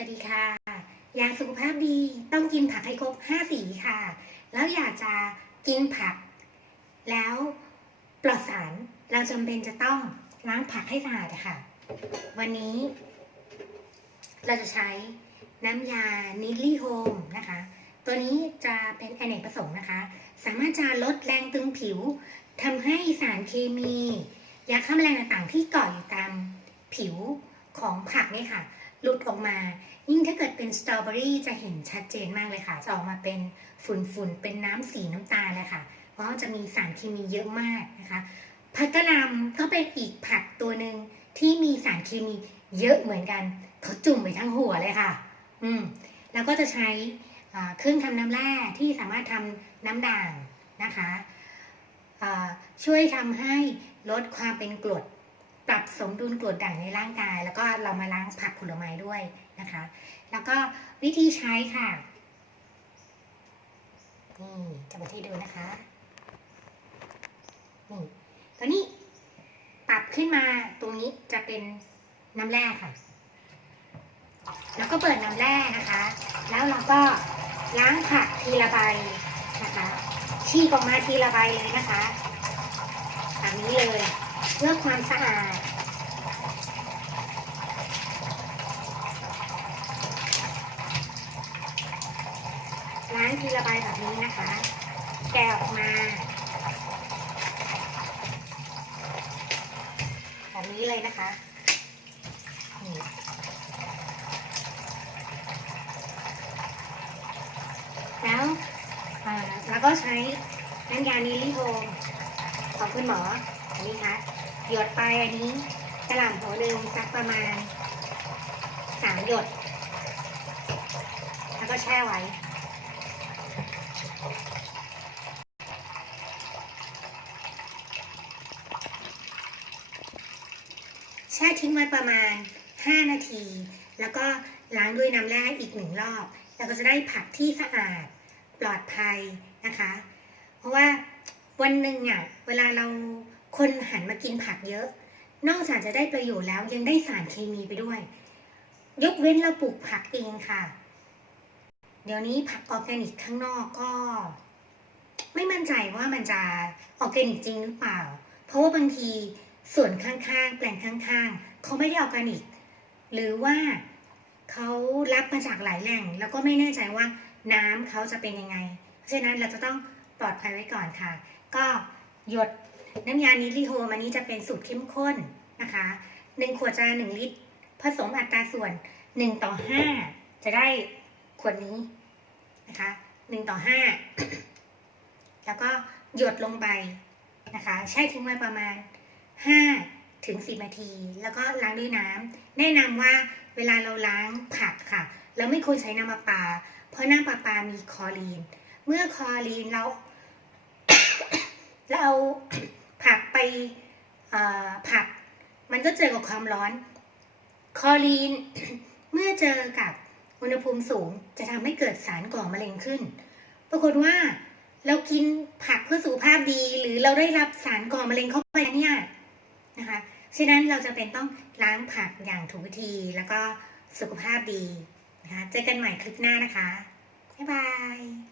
วัสดีค่ะ อยากสุขภาพดีต้องกินผักให้ครบ 5 สีค่ะ แล้วอยากจะกินผัก แล้วปลอดสารเราจำเป็นจะต้องล้างผักให้สะอาดค่ะ วันนี้ เราจะใช้น้ำยา n i l y Home นะคะ ตัวนี้จะเป็นอเนกประสงค์นะคะ สามารถจะลดแรงตึงผิวทำให้สารเคมี ยาฆ่าแมลงต่างๆ ที่เกาะอยู่ตามผิวของผักเนี่ยค่ะ หลุดออกมา ยิ่งถ้าเกิดเป็นสตรอเบอรี่จะเห็นชัดเจนมากเลยค่ะ จะออกมาเป็นฝุ่นๆ เป็นน้ำสีน้ำตาลเลยค่ะ เพราะจะมีสารเคมีเยอะมากนะคะ ผักกะหล่ำก็เป็นอีกผักตัวหนึ่งที่มีสารเคมีเยอะเหมือนกัน เขาจุ่มไปทั้งหัวเลยค่ะ อืม แล้วก็จะใช้เครื่องทำน้ำแร่ที่สามารถทำน้ำด่างนะคะ ช่วยทำให้ลดความเป็นกรด ปรับสมดุลกรดด่างในร่างกาย แล้วก็เรามาล้างผักผลไม้ด้วยนะคะ แล้วก็วิธีใช้ค่ะนี่จะมาที่ดูนะคะนี่ตัวนี้ปรับขึ้นมาตรงนี้จะเป็นน้ำแร่ค่ะ แล้วก็เปิดน้ำแร่นะคะ แล้วเราก็ล้างผักทีละใบนะคะฉีกออกมาทีละใบเลยนะคะแบบนี้เลย เพื่อความสะอาด ล้างทีละใบแบบนี้นะคะ แกะออกมา แบบนี้เลยนะคะแล้วเอ่อแล้วก็ใช้น้ำยานิลิโฮมของคุณหมอนนี้ค่ะ หยดไปอันนี้กระหล่ำหัวหนึ่งสักประมาณสามหยด แล้วก็แช่ไว้แช่ทิ้งไว้ประมาณ 5 นาที แล้วก็ล้างด้วยน้ำแร่อีกหนึ่งรอบ แล้วก็จะได้ผักที่สะอาดปลอดภัยนะคะ เพราะว่าวันหนึ่งอะเวลาเรา คนหันมากินผักเยอะ นอกจากจะได้ประโยชน์แล้วยังได้สารเคมีไปด้วย ยกเว้นเราปลูกผักเองค่ะ เดี๋ยวนี้ผักออร์แกนิกข้างนอกก็ ไม่มั่นใจว่ามันจะออร์แกนิกจริงหรือเปล่า เพราะว่าบางทีส่วนข้างๆ แปลงข้างๆ เขาไม่ได้ออร์แกนิก หรือว่าเขารับมาจากหลายแหล่ง แล้วก็ไม่แน่ใจว่าน้ำเขาจะเป็นยังไง เพราะฉะนั้นเราจะต้องปลอดภัยไว้ก่อนค่ะ ก็หยด น้ำยานิลิโฮมอันนี้จะเป็นสูตรเข้มข้นนะคะ1ขวดจะ1ลิตร ผสมอัตราส่วน 1 ต่อ 5 จะได้ขวดนี้นะคะ1ต่อ 5 แล้วก็หยดลงไปนะคะแช่ทิ้งไว้ประมาณ 5 ถึง 10 นาที แล้วก็ล้างด้วยน้ำแนะนำว่าเวลาเราล้างผักค่ะ เราไม่ควรใช้น้ำประปา เพราะน้ำประปามีคอรีน เมื่อคอรีนเราเราเอา ไปผักมันก็เจอกับความร้อน คอรีน เมื่อเจอกับอุณหภูมิสูงจะทำให้เกิดสารก่อมะเร็งขึ้น ปรากฏว่าเรากินผักเพื่อสุขภาพดี หรือเราได้รับสารก่อมะเร็งเข้าไปเนี่ยนะคะฉะนั้นเราจะเป็นต้องล้างผักอย่างถูกวิธีแล้วก็สุขภาพดีนะคะเจอกันใหม่คลิปหน้านะคะ บ๊ายบาย